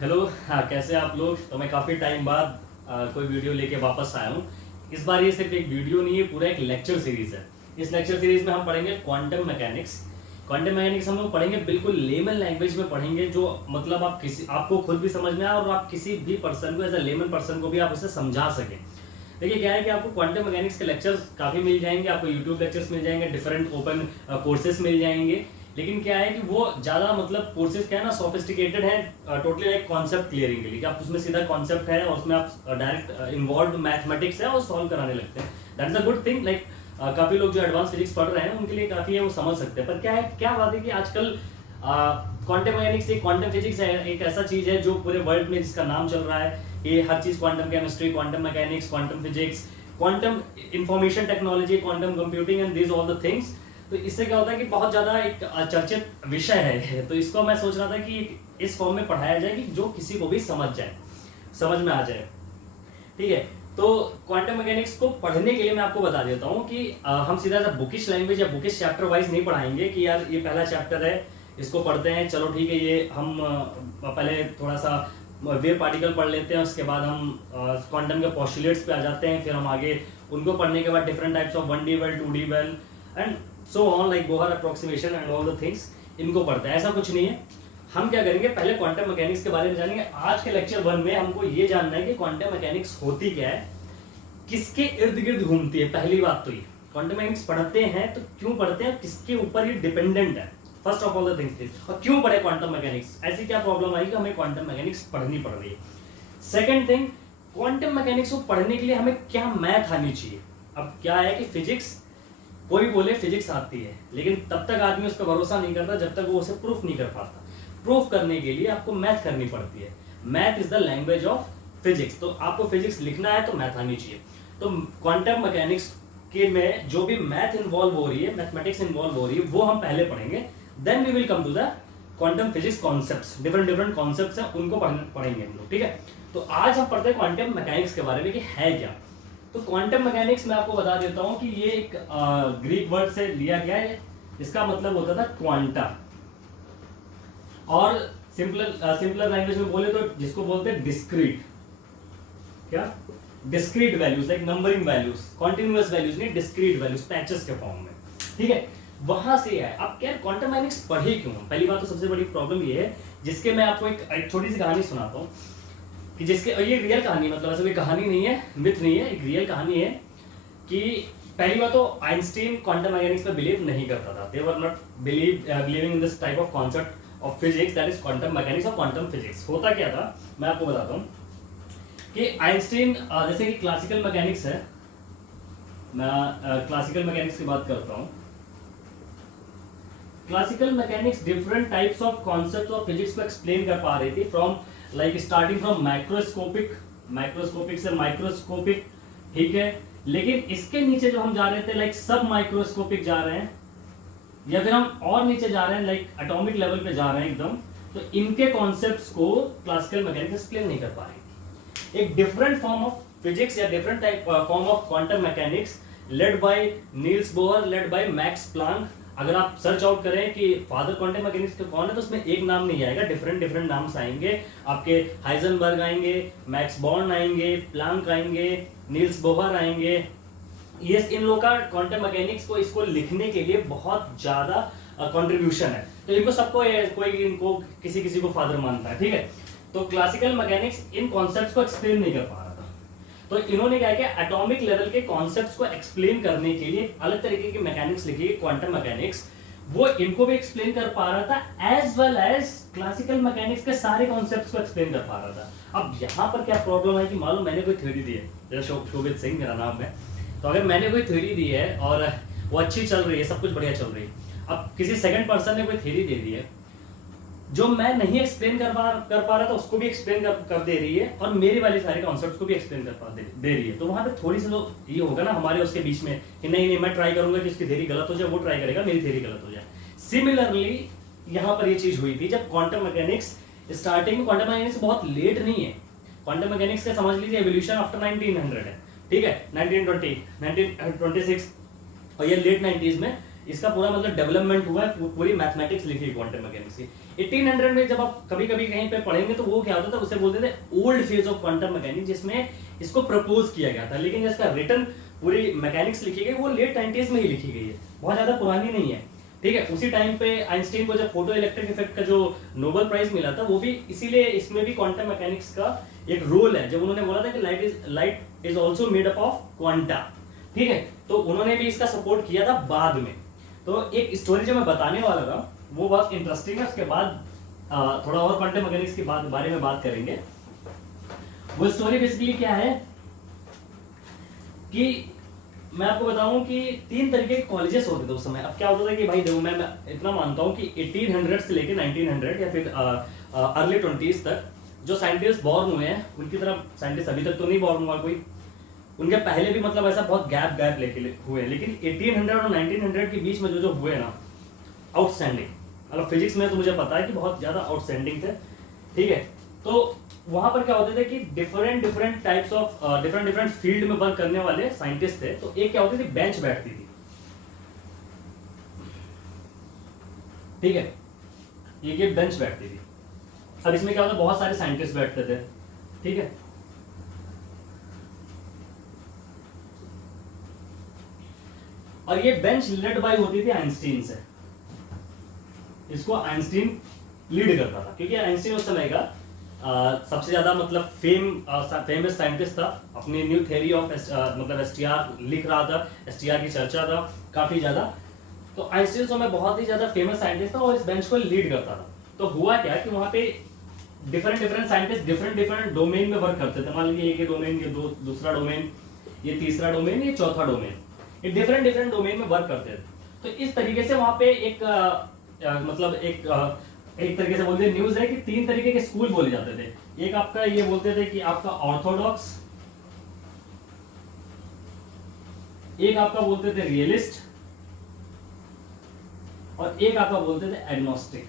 Hello. हाँ, कैसे आप लोग। तो मैं काफ़ी टाइम बाद कोई वीडियो लेके वापस आया हूँ। इस बार ये सिर्फ एक वीडियो नहीं है, पूरा एक लेक्चर सीरीज है। इस लेक्चर सीरीज में हम पढ़ेंगे क्वांटम मैकेनिक्स। क्वांटम मैकेनिक्स हम लोग पढ़ेंगे बिल्कुल लेमन लैंग्वेज में पढ़ेंगे, जो मतलब आपको खुद भी समझ में आए और आप किसी भी पर्सन को, एज अ लेमन पर्सन को भी आप उसे समझा सकें। देखिए क्या है कि आपको क्वांटम मैकेनिक्स के लेक्चर्स काफ़ी मिल जाएंगे, आपको यूट्यूब लेक्चर्स मिल जाएंगे, डिफरेंट ओपन कोर्सेज मिल जाएंगे। लेकिन क्या है कि वो ज़्यादा मतलब कोर्सेज क्या है ना, सोफिस्टिकेटेड है टोटली एक कॉन्सेप्ट क्लियरिंग के लिए, कि आप उसमें सीधा कॉन्सेप्ट है और उसमें आप डायरेक्ट इन्वॉल्व मैथमेटिक्स है और सॉल्व कराने लगते हैं। That's a good thing. Like काफ़ी लोग जो एडवांस फिजिक्स पढ़ रहे हैं उनके लिए काफ़ी है, वो समझ सकते हैं। पर क्या है, क्या बात है कि आजकल क्वांटम मैकेनिक्स, क्वांटम फिजिक्स है, एक ऐसा चीज़ है जो पूरे वर्ल्ड में जिसका नाम चल रहा है। ये हर चीज़, quantum chemistry, quantum mechanics, quantum physics, quantum information technology, quantum computing and this all the things. तो इससे क्या होता है कि बहुत ज़्यादा एक चर्चित विषय है। तो इसको मैं सोच रहा था कि इस फॉर्म में पढ़ाया जाए कि जो किसी को भी समझ जाए, समझ में आ जाए। ठीक है, तो क्वांटम मैकेनिक्स को पढ़ने के लिए मैं आपको बता देता हूँ कि हम सीधा सा बुकिश लैंग्वेज या बुकिश चैप्टर वाइज नहीं पढ़ाएंगे कि यार ये पहला चैप्टर है, इसको पढ़ते हैं, चलो ठीक है, ये हम पहले थोड़ा सा वेव पार्टिकल पढ़ लेते हैं, उसके बाद हम क्वांटम के पोस्टुलेट्स पे आ जाते हैं, फिर हम आगे उनको पढ़ने के बाद different types of 1D well, 2D well and so on, like Bohr approximation and all the things, इनको पढ़ते हैं। ऐसा कुछ नहीं है। हम क्या करेंगे, पहले क्वांटम मैकेनिक्स के बारे में जानेंगे। आज के लेक्चर 1 में हमको ये जानना है कि क्वांटम मैकेनिक्स होती क्या है, किसके इर्द गिर्द घूमती है। पहली बात तो ये, क्वांटम मैकेनिक्स पढ़ते हैं तो क्यों पढ़ते हैं, किसके ऊपर ये डिपेंडेंट है, first of all the things. और क्यों पढ़े क्वांटम मैकेनिक्स, ऐसी क्या प्रॉब्लम आई कि हमें क्वांटम मैकेनिक्स पढ़नी पड़ रही है। सेकंड थिंग, क्वांटम मैकेनिक्स को पढ़ने के लिए हमें क्या मैथ आनी चाहिए। अब क्या है कि फिजिक्स, कोई बोले फिजिक्स आती है, लेकिन तब तक आदमी उस पर भरोसा नहीं करता जब तक वो उसे प्रूफ नहीं कर पाता। प्रूफ करने के लिए आपको मैथ करनी पड़ती है। Math is the language of physics. तो आपको फिजिक्स लिखना है तो मैथ आनी चाहिए। तो क्वांटम मैकेनिक्स के में जो भी मैथ इन्वॉल्व हो रही है, मैथमेटिक्स इन्वॉल्व हो रही है, वो हम पहले पढ़ेंगे। Then we will come to the quantum physics concepts. Different concepts हैं, उनको पढ़ेंगे हम लोग। ठीक है, तो आज हम पढ़ते हैं क्वांटम मैकेनिक्स के बारे में कि है क्या। तो क्वांटम मैकेनिक्स मैं आपको बता देता हूं कि ये एक ग्रीक वर्ड से लिया गया है। इसका मतलब होता था क्वांटा, और सिंपलर लैंग्वेज में बोले तो जिसको बोलते हैं डिस्क्रीट। क्या? Discrete values, like numbering values, continuous values नहीं, डिस्क्रीट वैल्यूज, पैचेस के फॉर्म में। ठीक है, वहां से है। अब क्या क्वांटम मैकेनिक्स पढ़े क्यों? पहली बात तो सबसे बड़ी प्रॉब्लम ये है, जिसके मैं आपको एक छोटी सी कहानी सुनाता हूँ कि जिसके, ये रियल कहानी, मतलब ऐसे कोई कहानी नहीं है, मिथ नहीं है, एक रियल कहानी है। कि पहली बात तो आइंस्टीन क्वांटम मैकेनिक्स में बिलीव नहीं करता था। They were not believing in this type of concept of physics, that is quantum mechanics और क्वांटम फिजिक्स। होता क्या था मैं आपको बताता हूँ कि आइंस्टीन, जैसे कि क्लासिकल मैकेनिक्स है, मैं क्लासिकल मैकेनिक्स की बात करता हूँ। Classical mechanics different types of concept of physics को एक्सप्लेन कर पा रही थी, from like starting from microscopic से माइक्रोस्कोपिक। ठीक है, लेकिन इसके नीचे जो हम जा रहे थे, लाइक सब माइक्रोस्कोपिक जा रहे हैं, या फिर हम और नीचे जा रहे हैं, लाइक एटॉमिक लेवल पे जा रहे हैं एकदम, तो इनके कॉन्सेप्ट्स को क्लासिकल मैकेनिक्स एक्सप्लेन नहीं कर पा रही थी। एक डिफरेंट फॉर्म ऑफ फिजिक्स या different type form of quantum mechanics led by Niels Bohr, led by max Planck. अगर आप सर्च आउट करें कि फादर क्वांटम मैकेनिक्स के कौन है, तो उसमें एक नाम नहीं आएगा, डिफरेंट नाम्स आएंगे आपके। हाइजेनबर्ग आएंगे, मैक्स बॉर्न आएंगे, प्लांक आएंगे, नील्स बोहर आएंगे। यस, इन लोगों का क्वांटम मैकेनिक्स को, इसको लिखने के लिए बहुत ज्यादा कंट्रीब्यूशन है। तो इनको सबको, कोई इनको किसी को फादर मानता है। ठीक है, तो क्लासिकल मैकेनिक्स इन कॉन्सेप्ट्स को एक्सप्लेन नहीं कर पा रहा था। तो इन्होंने क्या किया, एटॉमिक लेवल के कॉन्सेप्ट्स को एक्सप्लेन करने के लिए अलग तरीके की मैकेनिक्स लिखी, क्वांटम मैकेनिक्स। वो इनको भी एक्सप्लेन कर पा रहा था, as well as classical mechanics के सारे कॉन्सेप्ट्स को एक्सप्लेन कर पा रहा था। अब यहाँ पर क्या प्रॉब्लम है कि मालूम मैंने कोई थ्योरी दी है, जैसे शोभित सिंह मेरा नाम है, तो अगर मैंने कोई थ्योरी दी है और वो अच्छी चल रही है, सब कुछ बढ़िया चल रही है, अब किसी सेकंड पर्सन ने कोई थ्योरी दे दी है जो मैं नहीं एक्सप्लेन कर पा रहा था, उसको भी एक्सप्लेन कर दे रही है, और मेरे वाले सारे कॉन्सेप्ट्स को भी एक्सप्लेन दे रही है। तो वहां पे थोड़ी सी तो ये होगा ना हमारे उसके बीच में कि नहीं मैं ट्राई करूंगा कि उसकी थ्योरी गलत हो जाए, वो ट्राई करेगा मेरी थ्योरी गलत हो जाए। सिमिलरली यहाँ पर ये चीज हुई थी जब क्वांटम मैकेनिक्स स्टार्टिंग में, क्वांटम मैकेनिक्स बहुत लेट नहीं है। क्वांटम मैकेनिक्स का समझ लीजिए एवोल्यूशन आफ्टर 1900 है। ठीक है, 1920, 1926 और ये लेट 90s में इसका पूरा मतलब डेवलपमेंट हुआ है, पूरी मैथमेटिक्स लिखी है क्वांटम मैकेनिक्स की। 1800 में जब आप कभी कभी कहीं पे पढ़ेंगे तो वो क्या होता था, उसे बोलते थे old phase of quantum mechanics, जिसमें इसको प्रपोज किया गया था। लेकिन जिसका रिटर्न पूरी मैकेनिक्स लिखी गई वो लेट 90s में ही लिखी गई है, बहुत ज्यादा पुरानी नहीं है। ठीक है, उसी टाइम पे आइंस्टीन को जब फोटो इलेक्ट्रिक इफेक्ट का जो नोबेल प्राइज मिला था वो भी इसीलिए, इसमें भी क्वांटम मैकेनिक्स का एक रोल है, जब उन्होंने बोला था कि light is also made up of quanta. ठीक है, तो उन्होंने भी इसका सपोर्ट किया था बाद में। तो एक स्टोरी जो मैं बताने वाला था वो बहुत इंटरेस्टिंग है, उसके बाद थोड़ा और क्वांटम मैकेनिक्स के बारे में बात करेंगे। वो स्टोरी बेसिकली क्या है कि मैं आपको बताऊं कि 3 तरीके के कॉलेजेस होते थे उस समय। अब क्या होता था कि भाई देखो, मैं इतना मानता हूं कि 1800 से लेकर 1900 या फिर अर्ली 20s तक जो साइंटिस्ट बॉर्न हुए हैं, उनकी तरफ साइंटिस्ट अभी तक तो नहीं बॉर्न हुआ कोई, उनके पहले भी मतलब ऐसा बहुत गैप लेके हुए हैं। लेकिन 1800 और 1900 के बीच में जो हुए ना, आउटस्टैंडिंग, मतलब फिजिक्स में तो मुझे पता है कि बहुत ज्यादा आउटस्टैंडिंग थे। ठीक है, तो वहां पर क्या होते थे कि different types of different field में वर्क करने वाले साइंटिस्ट थे। तो एक क्या होती थी, बेंच बैठती थी। ठीक है, ये बेंच बैठती थी। अब इसमें क्या होता है, बहुत सारे साइंटिस्ट बैठते थे। ठीक है, और ये बेंच लेड बाय होती थी आइंस्टीन से। इसको आइंस्टीन लीड करता था, क्योंकि आइंस्टीन उस समय का सबसे ज्यादा मतलब फेमस साइंटिस्ट था। अपनी न्यू थ्योरी ऑफ मतलब एसटीआर लिख रहा था, एसटीआर की चर्चा था काफी ज्यादा। तो आइंस्टीन उस समय बहुत ही ज्यादा फेमस साइंटिस्ट था और इस बेंच को लीड करता था। तो हुआ क्या कि वहां पे डिफरेंट साइंटिस्ट डिफरेंट डोमेन में वर्क करते थे। मान लीजिए एक डोमेन, ये दूसरा डोमेन, ये तीसरा डोमेन, ये चौथा डोमेन, ये डिफरेंट डोमेन में वर्क करते थे। तो इस तरीके से वहां पे एक मतलब एक तरीके से बोलते न्यूज है कि 3 तरीके के स्कूल बोले जाते थे। एक आपका ये बोलते थे कि आपका ऑर्थोडॉक्स, एक आपका बोलते थे रियलिस्ट, और एक आपका बोलते थे एग्नोस्टिक।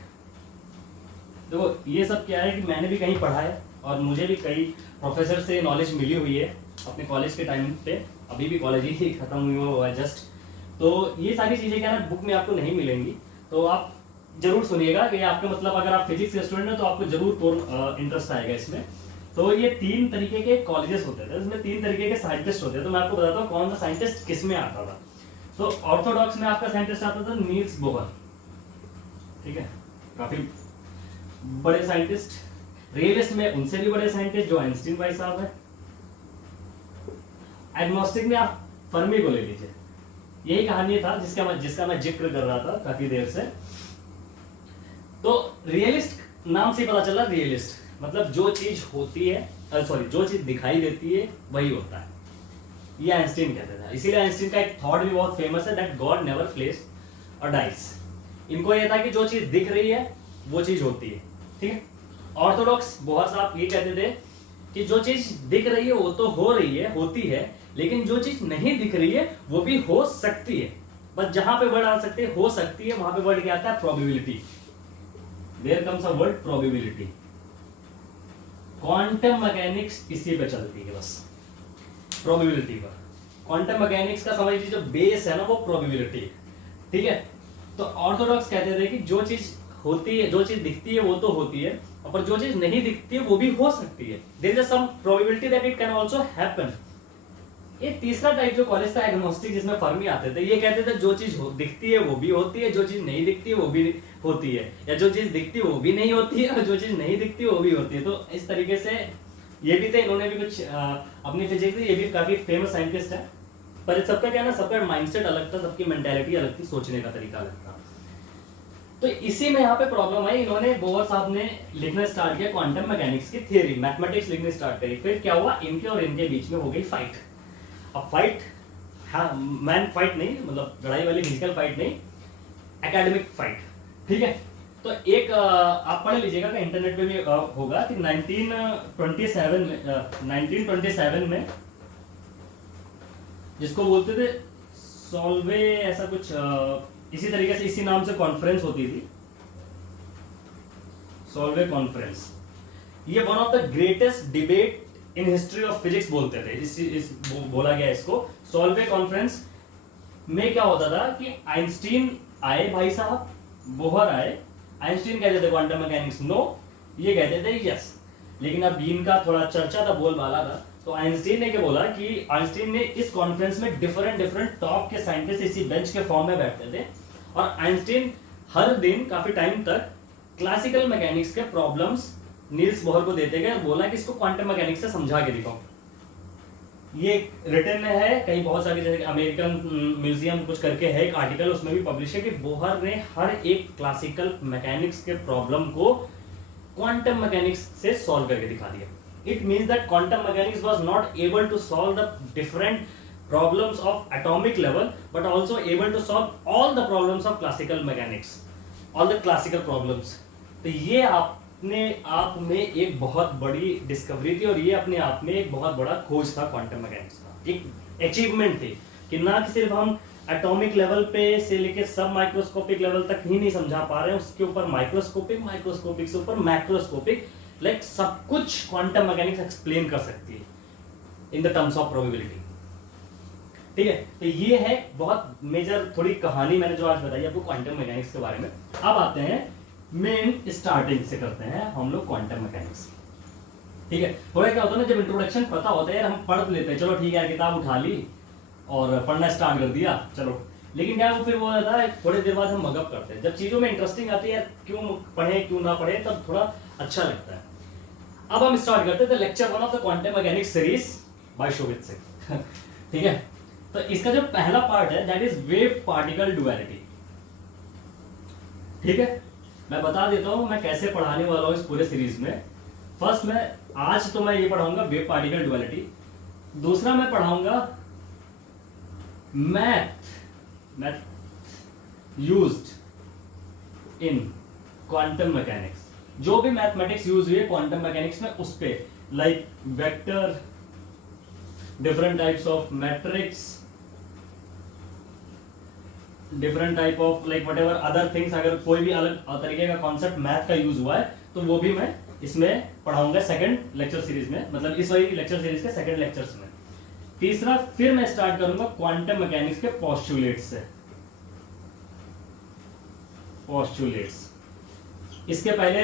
देखो ये सब क्या है कि मैंने भी कहीं पढ़ा है और मुझे भी कई प्रोफेसर से नॉलेज मिली हुई है अपने कॉलेज के टाइम पे। अभी भी कॉलेज ही खत्म हुआ है जस्ट। तो ये सारी चीजें क्या है बुक में आपको नहीं मिलेंगी, तो आप जरूर सुनिएगा कि आपके मतलब अगर आप फिजिक्स के स्टूडेंट हैं तो आपको जरूर इंटरेस्ट आएगा इसमें। तो ये 3 तरीके के कॉलेजेस होते थे, इसमें 3 तरीके के साइंटिस्ट होते हैं। तो मैं आपको बताता हूँ कौन सा साइंटिस्ट किस में आता था। तो ऑर्थोडॉक्स में आपका साइंटिस्ट आता था नील्स बोहर। ठीक है, काफी बड़े साइंटिस्ट। रियलिस्ट में उनसे भी बड़े साइंटिस्ट जो आइंस्टीन भाई साहब है। एग्नोस्टिक में आप फर्मी को ले लीजिए। यही कहानी था जिसका मैं जिक्र कर रहा था काफी देर से। तो रियलिस्ट नाम से पता चला, रियलिस्ट मतलब जो चीज होती है, जो चीज दिखाई देती है वही होता है, ये आइंस्टीन कहते थे। इसीलिए आइंस्टीन का एक थॉट भी बहुत फेमस है, that God never place a dice. इनको ये था कि जो चीज दिख रही है वो चीज होती है। ठीक है, ऑर्थोडॉक्स बहुत साहब ये कहते थे कि जो चीज दिख रही है वो तो हो रही है, होती है, लेकिन जो चीज नहीं दिख रही है वो भी हो सकती है। बस जहां पे वर्ड आ सकते है हो सकती है, वहां पे वर्ड क्या आता है, probability. There comes a word probability. Quantum mechanics इसी पे चलती है, बस प्रोबेबिलिटी पर। क्वांटम मैकेनिक्स का समझ लीजिए जो बेस है ना वो प्रोबेबिलिटी है। ठीक है, तो ऑर्थोडॉक्स कहते थे कि जो चीज होती है, जो चीज दिखती है वो तो होती है, और जो चीज नहीं दिखती है वो भी हो सकती है। There is some probability that it can also happen. ये तीसरा टाइप जो कॉलेज था एग्नोस्टिक, जिसमें फर्मी आते थे, ये कहते थे जो चीज दिखती है वो भी होती है, जो चीज नहीं दिखती है वो भी होती है, या जो चीज दिखती है वो भी नहीं होती है, और जो चीज नहीं दिखती है वो भी होती है। तो इस तरीके से ये भी थे, इन्होंने भी कुछ अपनी फिजिक्स दी। ये भी काफी फेमस साइंटिस्ट है, पर सबका क्या ना, सबका माइंडसेट अलग था, सबकी मेंटालिटी अलग थी, सोचने का तरीका अलग था। तो इसी में यहाँ पे प्रॉब्लम आई, इन्होंने बोहर साहब ने लिखना स्टार्ट किया क्वांटम मैकेनिक्स की थ्योरी, मैथमेटिक्स लिखने स्टार्ट करी। फिर क्या हुआ, इनके और इनके बीच में हो गई फाइट। अब फाइट, हाँ मैन फाइट नहीं, मतलब लड़ाई वाली फिजिकल फाइट नहीं, एकेडमिक फाइट। ठीक है, तो एक आप पढ़ लीजिएगा, इंटरनेट पे भी होगा कि 1927 में जिसको बोलते थे सॉल्वे, ऐसा कुछ इसी तरीके से इसी नाम से कॉन्फ्रेंस होती थी, सॉल्वे कॉन्फ्रेंस। ये one of the greatest debate in history of physics बोलते थे, बोला गया इसको सॉल्वे कॉन्फ्रेंस में क्या होता था कि आइंस्टीन आए भाई साहब, बोहर आए, आइंस्टीन कहते थे क्वांटम मैकेनिक्स नो, ये कहते थे यस। लेकिन अब बीन का थोड़ा चर्चा था, बोलबाला था, तो आइंस्टीन ने क्या बोला कि आइंस्टीन ने इस कॉन्फ्रेंस में डिफरेंट टॉप के साइंटिस्ट इसी बेंच के फॉर्म में बैठते थे और आइंस्टीन हर दिन काफी टाइम तक क्लासिकल मैकेनिक्स के प्रॉब्लम्स नील्स बोहर को देते गए और बोला कि इसको क्वांटम मैकेनिक्स से समझा के दिखाओ। ये रिटर्न में है कहीं बहुत सारी, जैसे अमेरिकन म्यूजियम कुछ करके है एक आर्टिकल, उसमें भी पब्लिश है कि बोहर ने हर एक क्लासिकल मैकेनिक्स के प्रॉब्लम को क्वांटम मैकेनिक्स से सॉल्व करके दिखा दिया। It means that quantum mechanics was not able to solve the different problems of atomic level but also able to solve all the problems of classical mechanics, all the classical problems. तो ये अपने आप में एक बहुत बड़ी discovery थी और ये अपने आप में एक बहुत बड़ा खोज था क्वांटम मैकेनिक्स का, एक अचीवमेंट थी कि ना कि सिर्फ हम एटॉमिक लेवल पे से लेके सब माइक्रोस्कोपिक लेवल तक ही नहीं समझा पा रहे हैं, उसके ऊपर माइक्रोस्कोपिक, माइक्रोस्कोपिक से ऊपर मैक्रोस्कोपिक, लाइक सब कुछ क्वांटम मैकेनिक्स एक्सप्लेन कर सकती है in the terms of probability. ठीक है, तो ये है बहुत मेजर थोड़ी कहानी मैंने जो आज बताई आपको क्वांटम मैकेनिक्स के बारे में। अब आते हैं मेन स्टार्टिंग से करते हैं हम लोग क्वांटम मैकेनिक्स। ठीक है, थोड़ा क्या होता है ना, जब इंट्रोडक्शन पता होता है यार हम पढ़ लेते हैं, चलो ठीक है किताब उठा ली और पढ़ना स्टार्ट कर दिया चलो, लेकिन क्या वो फिर वो होता है थोड़ी देर बाद हम मगअप करते हैं। जब चीजों में इंटरेस्टिंग आती है यार क्यों पढ़े क्यों ना पढ़े, तब थोड़ा अच्छा लगता है। अब हम स्टार्ट करते हैं lecture 1 of the quantum mechanics series by शोवित्ज से। ठीक है, तो इसका जो पहला पार्ट है that is wave particle duality. ठीक है, मैं बता देता हूं मैं कैसे पढ़ाने वाला हूं इस पूरे सीरीज में। फर्स्ट मैं आज तो मैं ये पढ़ाऊंगा वेव पार्टिकल डुअलिटी, दूसरा मैं पढ़ाऊंगा math used in quantum mechanics, जो भी मैथमेटिक्स यूज हुई है क्वांटम मैकेनिक्स में उस पे, like vector, different types of matrix, different type of like whatever other things, अगर कोई भी अलग तरीके का कॉन्सेप्ट मैथ का यूज हुआ है तो वो भी मैं इसमें पढ़ाऊंगा सेकंड लेक्चर सीरीज में, मतलब इस वाली लेक्चर सीरीज के सेकंड लेक्चर्स में। तीसरा फिर मैं स्टार्ट करूंगा क्वांटम मैकेनिक्स के पोस्टुलेट्स से। पोस्टुलेट्स इसके पहले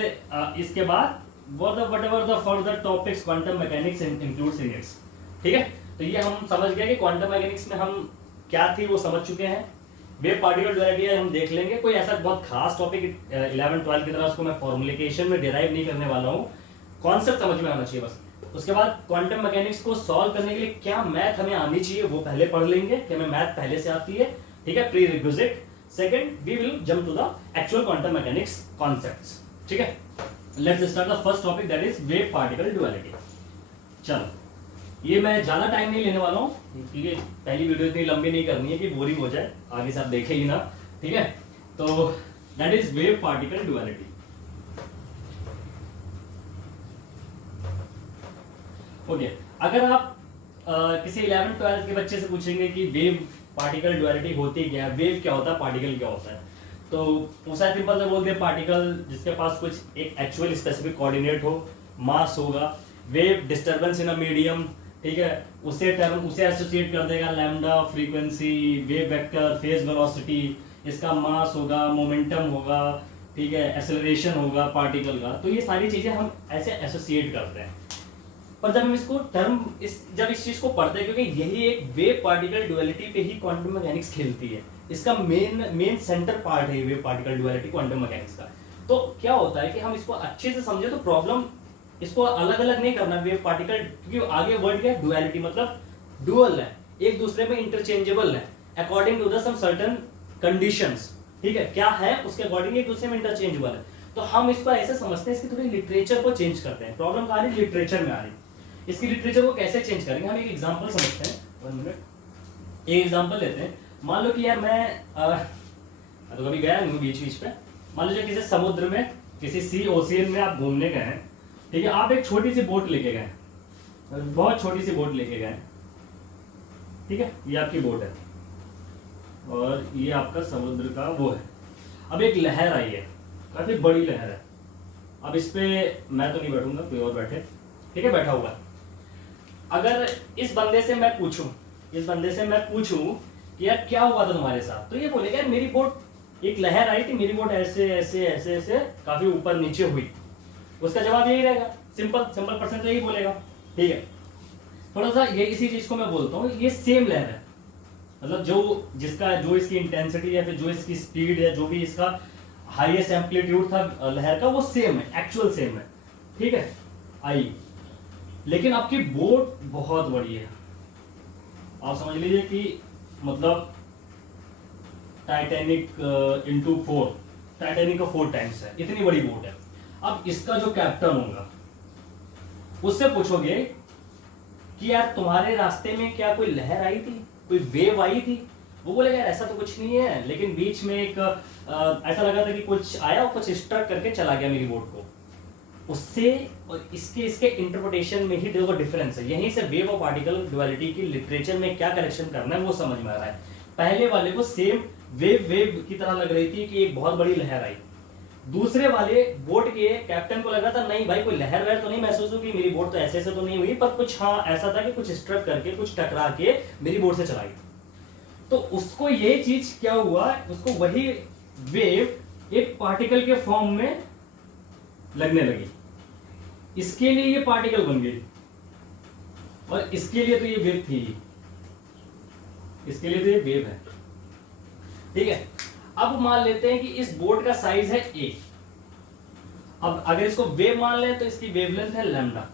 इसके बाद whatever the further topics quantum mechanics includes in its. ठीक है, तो ये हम समझ गए कि क्वांटम मैकेनिक्स में हम क्या थी वो समझ चुके हैं। वेव पार्टिकल डुअलिटी हम देख लेंगे, कोई ऐसा बहुत खास टॉपिक 11-12 की तरह उसको मैं फॉर्मुलेशन में डिराइव नहीं करने वाला हूँ, कॉन्सेप्ट समझ में आना चाहिए बस। उसके बाद क्वांटम मैकेनिक्स को सॉल्व करने के लिए क्या मैथ हमें आनी चाहिए वो पहले पढ़ लेंगे कि हमें मैथ पहले से आती है। ठीक है, prerequisite. Second we will jump to the actual quantum mechanics concepts. ठीक है, let's start the first topic that is wave particle duality. चलो, ये मैं ज्यादा टाइम नहीं लेने वाला हूँ क्योंकि पहली वीडियो इतनी लंबी नहीं करनी है कि बोरिंग हो जाए, आगे से आप देखें ही ना। ठीक है, तो that is wave particle duality. Okay, अगर आप किसी 11-12 के बच्चे से पूछेंगे कि वेव पार्टिकल डुअलिटी होती क्या है, वेव क्या होता है, पार्टिकल क्या होता है, तो उसे सिंपल से बोलते हैं पार्टिकल जिसके पास कुछ एक एक्चुअल स्पेसिफिक कोऑर्डिनेट हो, मास होगा। Wave disturbance in a medium, ठीक है, उसे एसोसिएट कर देगा lambda, frequency, wave vector, phase velocity, इसका मास होगा, मोमेंटम होगा, ठीक है, एक्सेलरेशन होगा पार्टिकल का। तो ये सारी चीजें हम ऐसे एसोसिएट करते हैं। पर जब हम इसको जब इस चीज को पढ़ते हैं, क्योंकि यही एक वेव पार्टिकल डुअलिटी पे ही क्वांटम मैकेनिक्स खेलती है, इसका मेन सेंटर पार्ट है wave particle duality quantum mechanics का। तो क्या होता है कि हम इसको अच्छे से समझे तो प्रॉब्लम इसको अलग अलग नहीं करना वेव पार्टिकल, क्योंकि आगे वर्ड क्या है, डुअलिटी मतलब डुअल है, एक दूसरे में इंटरचेंजेबल है according to the some certain conditions. ठीक है, क्या है उसके अकॉर्डिंग एक दूसरे में इंटरचेंजेबल है। तो हम इसको ऐसे समझते हैं, इसकी थोड़ी लिटरेचर को चेंज करते हैं। प्रॉब्लम कहाँ आ रही, लिटरेचर में आ रही। इसकी लिटरेचर को कैसे चेंज करेंगे, हम एक एग्जांपल समझते हैं। 1 मिनट, एक एग्जांपल लेते हैं। मान लो कि यार मैं तो कभी गया नहीं बीच पे, मान लीजिए किसी समुद्र में, किसी सी ओशियन में आप घूमने गए हैं। ठीक है, आप एक छोटी सी बोट लेके गए, बहुत छोटी सी बोट लेके गए। ठीक है, ये आपकी बोट है और ये आपका समुद्र का वो है। अब एक लहर आई है, काफी बड़ी लहर है। अब इस पे मैं तो नहीं बैठूंगा, कोई और बैठे। ठीक है, बैठा हुआ है। अगर इस बंदे से मैं पूछूं कि यार क्या हुआ था तुम्हारे साथ, तो ये बोलेगा यार मेरी बोट एक लहर आई थी, मेरी बोट ऐसे ऐसे ऐसे ऐसे काफी ऊपर नीचे हुई। उसका जवाब यही रहेगा, सिंपल सिंपल पर्सन तो यही बोलेगा। ठीक है, थोड़ा सा ये इसी चीज को मैं बोलता हूँ, ये सेम लहर है, मतलब जो इसकी इंटेंसिटी या फिर जो इसकी स्पीड या जो भी इसका हाईएस्ट एम्पलीट्यूड था लहर का, वो सेम है, एक्चुअल सेम है। ठीक है, आई, लेकिन आपकी बोट बहुत बड़ी है। आप समझ लीजिए कि मतलब टाइटैनिक इंटू 4, टाइटैनिक का 4 टाइम्स है, इतनी बड़ी बोट है। अब इसका जो कैप्टन होगा उससे पूछोगे कि यार तुम्हारे रास्ते में क्या कोई लहर आई थी, कोई वेव आई थी? वो बोलेगा यार ऐसा तो कुछ नहीं है, लेकिन बीच में एक ऐसा लगा था कि कुछ आया और कुछ स्ट्रक करके चला गया मेरी बोट को। उससे और इसके इंटरप्रिटेशन में ही देखो डिफरेंस है। यहीं से वेव और पार्टिकल ड्युअलिटी की लिटरेचर में क्या करेक्शन करना है वो समझ में आ रहा है। पहले वाले को सेम वेव की तरह लग रही थी कि एक बहुत बड़ी लहर आई, दूसरे वाले बोट के कैप्टन को लग रहा था नहीं भाई कोई लहर वहर तो नहीं महसूस हुई, मेरी बोट तो ऐसे तो नहीं हुई, पर कुछ हाँ ऐसा था कि कुछ स्ट्रक करके कुछ टकरा के मेरी बोट से चला गया। तो उसको ये चीज क्या हुआ, उसको वही वेव एक पार्टिकल के फॉर्म में लगने लगी। इसके लिए ये पार्टिकल बन गई और इसके लिए तो ये वेव थी, इसके लिए तो ये वेव है। ठीक है, अब मान लेते हैं कि इस बोट का साइज है a। अब अगर इसको वेव मान लें तो इसकी वेवलेंथ है लैम्डा।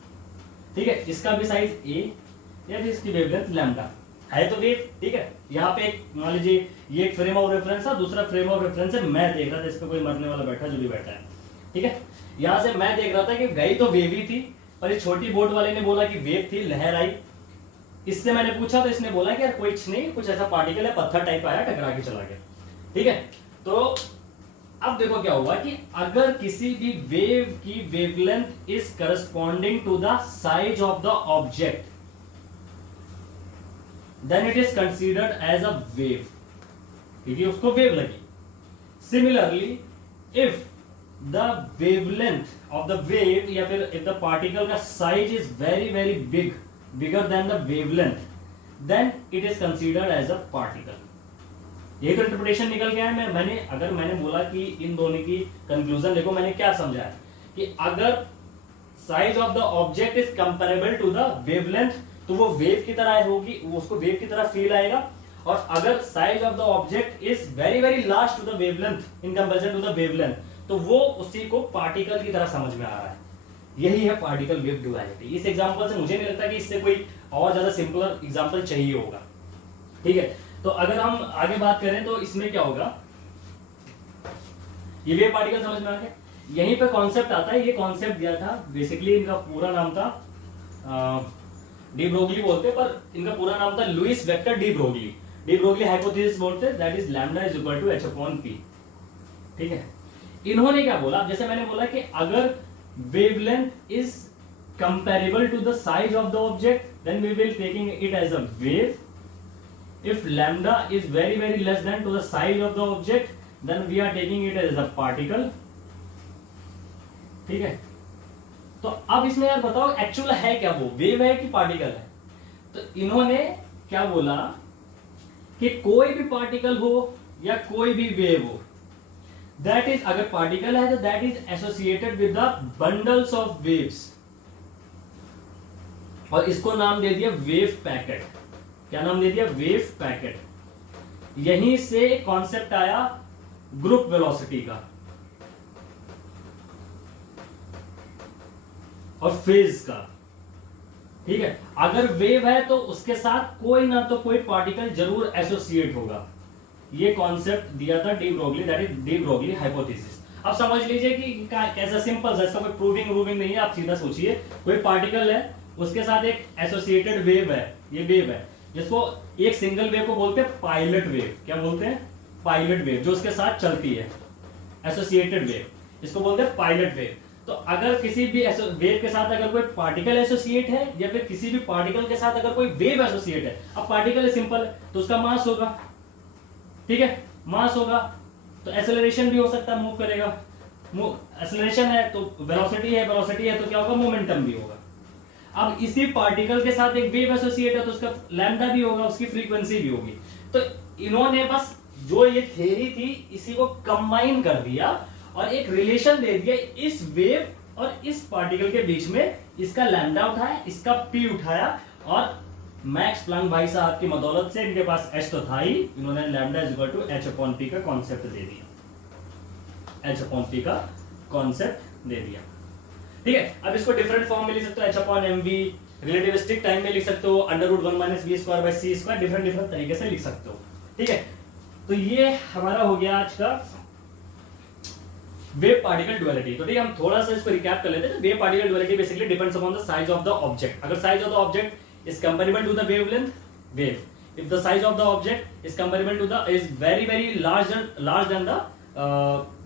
ठीक है, इसका भी साइज a या फिर इसकी वेवलेंथ लैम्डा है तो वेव। ठीक है, यहाँ पे एक मान लीजिए ये एक फ्रेम ऑफ रेफरेंस है, दूसरा फ्रेम ऑफ रेफरेंस है। मैं देख रहा था इस पे कोई मरने वाला बैठा जो भी बैठा है। ठीक है, यहां से मैं देख रहा था कि गई तो वेव ही थी, पर इस छोटी बोट वाले ने बोला कि वेव थी, लहर आई। इससे मैंने पूछा तो इसने बोला कि यार कुछ नहीं, कुछ ऐसा पार्टिकल है, पत्थर टाइप आया, टकरा के चला गया। ठीक है, तो अब देखो क्या हुआ कि अगर किसी भी वेव की wavelength is corresponding to the size of the object, then it is considered as a wave, क्योंकि उसको वेव लगी। Similarly if the wavelength of the wave या फिर इफ द पार्टिकल का size is very very big, bigger than the wavelength, then it is considered as a particle. ये तो interpretation निकल गया है। मैंने बोला कि इन दोनों की कंक्लूजन देखो मैंने क्या समझा है कि अगर size of the object is comparable to the wavelength तो वो वेव की तरह होगी, वो उसको वेव की तरह फील आएगा। और अगर size of the object is very very large to the wavelength in comparison to the wavelength, तो वो उसी को पार्टिकल की तरह समझ में आ रहा है। यही है पार्टिकल वेव ड्युअलिटी। इस एग्जांपल से मुझे नहीं लगता कि इससे कोई और ज्यादा सिंपल एग्जांपल चाहिए होगा। ठीक है, तो अगर हम आगे बात करें तो इसमें क्या होगा, ये वेव पार्टिकल समझ में आ गया। यहीं पे कॉन्सेप्ट आता है, ये कॉन्सेप्ट दिया था बेसिकली, इनका पूरा नाम था डी ब्रोगली बोलते, पर इनका पूरा नाम था Louis Victor de Broglie. De Broglie hypothesis बोलते, that is lambda is equal to h upon p। ठीक है, इन्होंने क्या बोला, जैसे मैंने बोला कि अगर wavelength is comparable to the size of the object, then we will taking it as a wave. If lambda is very very less than to the size of the object, then we are taking it as a particle। ठीक है, तो अब इसमें यार बताओ actual है क्या, वो वेव है कि पार्टिकल है? तो इन्होंने क्या बोला कि कोई भी पार्टिकल हो या कोई भी वेव हो, दैट इज, अगर पार्टिकल है तो that is associated with the bundles of waves, और इसको नाम दे दिया वेव पैकेट। क्या नाम दे दिया? Wave packet. यहीं से कॉन्सेप्ट आया ग्रुप वेलोसिटी का और फेज का। ठीक है, अगर वेव है तो उसके साथ कोई ना तो कोई पार्टिकल जरूर एसोसिएट होगा। ये कॉन्सेप्ट दिया था de Broglie, that is D Broglie hypothesis. अब समझ लीजिए कि कैसा सिंपल सा, इसका कोई प्रूविंग नहीं है। आप सीधा सोचिए, कोई पार्टिकल है, उसके साथ एक एसोसिएटेड वेव है, ये वेव है जिसको एक सिंगल वेव को बोलते हैं पायलट वेव। क्या बोलते हैं? पायलट वेव, जो उसके साथ चलती है, एसोसिएटेड वेव, इसको बोलते हैं पायलट वेव। तो अगर किसी भी वेव के साथ अगर कोई पार्टिकल एसोसिएट है या फिर किसी भी पार्टिकल के साथ अगर कोई वेव एसोसिएट है, अब पार्टिकल सिंपल है तो उसका मास होगा। ठीक है, मास होगा तो एक्सेलरेशन भी हो सकता है, मूव करेगा। एक्सेलरेशन है तो वेलोसिटी है, वेलोसिटी है तो क्या होगा? मोमेंटम भी होगा। अब इसी पार्टिकल के साथ एक वेव एसोसिएट है तो उसका लैम्डा भी होगा, उसकी फ्रीक्वेंसी भी होगी। तो इन्होंने बस जो ये थ्योरी थी इसी को कंबाइन कर दिया और एक रिलेशन दे दिया इस वेव और इस पार्टिकल के बीच में। इसका लैम्डा उठाया, इसका पी उठाया और मैक्स प्लैंक भाई साहब की मदौलत से, इनके पास एच तो था ही, इन्होंने lambda is equal to H upon P का कॉन्सेप्ट दे दिया, एच अपॉन पी का कॉन्सेप्ट दे दिया। ठीक है, अब इसको डिफरेंट फॉर्म में लिख सकते हो, H upon M V, relativistic time में लिख सकते हो, under root 1 minus V square by C square, different तरीके से लिख सकते हो। ठीक है, तो ये हमारा हो गया आज का वेव पार्टिकल डुअलिटी। तो ठीक है, हम थोड़ा सा इसको रिकैप कर लेते हैं। Wave particle duality basically depends upon the size of the object. अगर size of the object is comparable to the wavelength, wave, if the size of the object is comparable to the is very large than the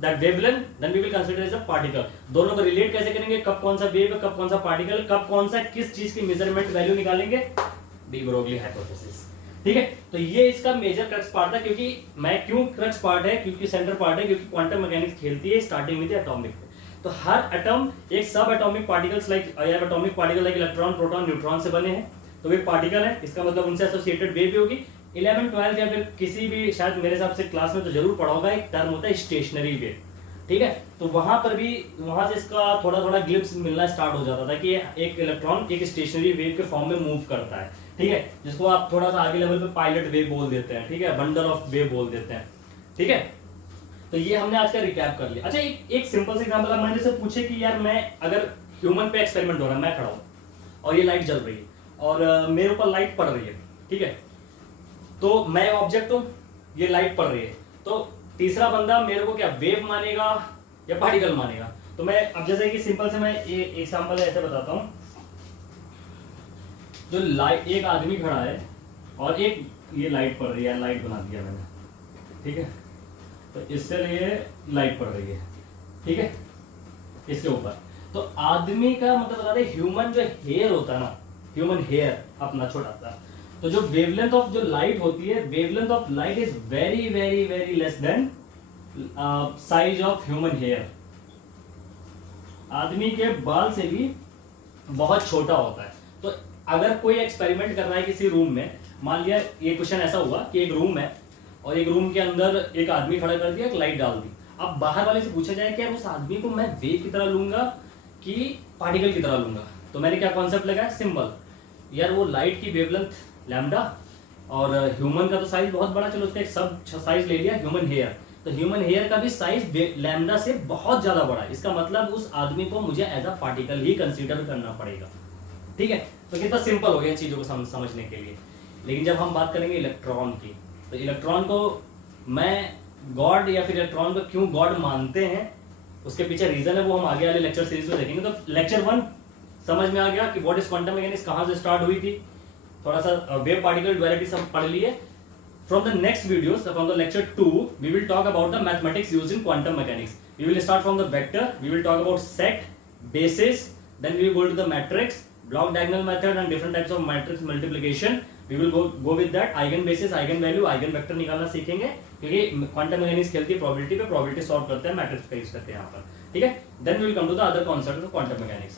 that wavelength, then we will consider as a particle। दोनों को relate कैसे करेंगे, कब कौन सा wave है, कब कौन सा पार्टिकल, कब कौन सा किस चीज की मेजरमेंट वैल्यू निकालेंगे, डी ब्रोगली हाइपोथेसिस। ठीक है, तो ये इसका मेजर क्रक्स पार्ट था। क्योंकि मैं क्यों क्रक्स पार्ट है, क्योंकि सेंटर पार्ट है, क्योंकि क्वांटम मैकेनिक्स खेलती है स्टार्टिंग विद एटॉमिक। तो हर एटम एक सब atomic particles like atomic particle like electron, proton, neutron से बने हैं। तो वे पार्टिकल है, इसका मतलब उनसे एसोसिएटेड वेव भी होगी। 11, 12 या फिर किसी भी, शायद मेरे हिसाब से क्लास में तो जरूर पढ़ा होगा, एक टर्म होता है स्टेशनरी वेव। ठीक है, तो वहां पर भी, वहां से इसका थोड़ा थोड़ा ग्लिम्स मिलना स्टार्ट हो जाता था कि एक इलेक्ट्रॉन एक स्टेशनरी वेव के फॉर्म में मूव करता है। ठीक है, जिसको आप थोड़ा सा आगे लेवल पे पायलट वेव बोल देते हैं। ठीक है, बंडल ऑफ वेव बोल देते हैं। ठीक है, तो ये हमने आज का रिकैप कर लिया। अच्छा, एक सिंपल सा एग्जांपल, अब मैंने जैसे पूछे कि यार मैं अगर ह्यूमन पे एक्सपेरिमेंट हो रहा है, मैं खड़ा हूं और ये लाइट जल रही है और मेरे ऊपर लाइट पड़ रही है। ठीक है, तो मैं ऑब्जेक्ट हूं, ये लाइट पड़ रही है, तो तीसरा बंदा मेरे को क्या वेव मानेगा या पार्टिकल मानेगा? तो मैं अब जैसे कि सिंपल से मैं एग्जांपल ऐसे बताता हूं। जो लाइट, एक आदमी खड़ा है और एक ये लाइट पड़ रही है, लाइट बना दिया मैंने। ठीक है, तो इससे ये लाइट पड़ रही है। ठीक है, इसके ऊपर तो आदमी का मतलब बता दें, ह्यूमन जो हेयर होता है ना, ह्यूमन हेयर अपना छोटा सा, तो जो वेवलेंथ ऑफ जो लाइट होती है, wavelength of light is very very very less than size of human hair. आदमी के बाल से भी बहुत छोटा होता है। तो अगर कोई एक्सपेरिमेंट कर रहा है किसी रूम में, मान लिया ये क्वेश्चन ऐसा हुआ कि एक रूम है और एक रूम के अंदर एक आदमी खड़ा कर दिया, एक लाइट डाल दी। अब बाहर वाले से पूछा जाए कि यार उस आदमी को मैं वेव की तरह लूंगा कि पार्टिकल की तरह लूंगा, तो मैंने क्या कॉन्सेप्ट लगाया, सिंबल। यार वो लाइट की वेवलेंथ लैम्डा और ह्यूमन का तो साइज बहुत बड़ा, चलो उसका एक सब साइज ले लिया, ह्यूमन हेयर। तो ह्यूमन हेयर का भी साइज लैम्डा से बहुत ज्यादा बड़ा है। इसका मतलब उस आदमी को मुझे एज अ पार्टिकल ही कंसीडर करना पड़ेगा। ठीक है, तो कितना सिंपल हो गया इन चीजों को समझने के लिए। लेकिन जब हम बात करेंगे इलेक्ट्रॉन की, तो इलेक्ट्रॉन को मैं गॉड या फिर इलेक्ट्रॉन को क्यों गॉड मानते हैं, उसके पीछे रीजन है, वो हम आगे वाले लेक्चर सीरीज में देखेंगे। तो लेक्चर 1 समझ में आ गया कि व्हाट इज क्वांटम मैकेनिक्स, कहां से स्टार्ट हुई थी, थोड़ा सा वेव पार्टिकल डुअलिटी सब पढ़ लिए। From the next videos, from the lecture 2, we will talk about the mathematics used in quantum mechanics. We will start from the vector, we will talk about set, basis, then we will go to the matrix, block diagonal method and different types of matrix multiplication. We will go with that, eigen basis, eigen value, eigen vector निकालना सीखेंगे, क्योंकि quantum mechanics खेलती है probability पे, probability solve करते हैं, matrix का use करते हैं यहाँ पर। ठीक है, then we will come to the other concept of quantum mechanics.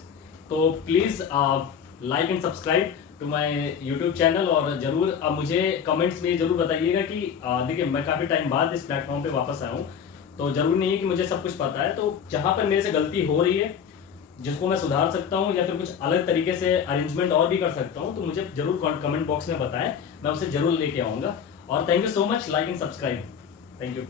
तो please like and subscribe to my YouTube channel. और जरूर अब मुझे कमेंट्स में जरूर बताइएगा कि देखिए मैं काफ़ी टाइम बाद इस प्लेटफॉर्म पे वापस आया हूँ, तो जरूर नहीं है कि मुझे सब कुछ पता है। तो जहाँ पर मेरे से गलती हो रही है, जिसको मैं सुधार सकता हूँ या फिर कुछ अलग तरीके से अरेंजमेंट और भी कर सकता हूँ, तो मुझे जरूर कमेंट बॉक्स में बताएं, मैं उसे जरूर लेके आऊँगा। और thank you so much, like and subscribe, thank you.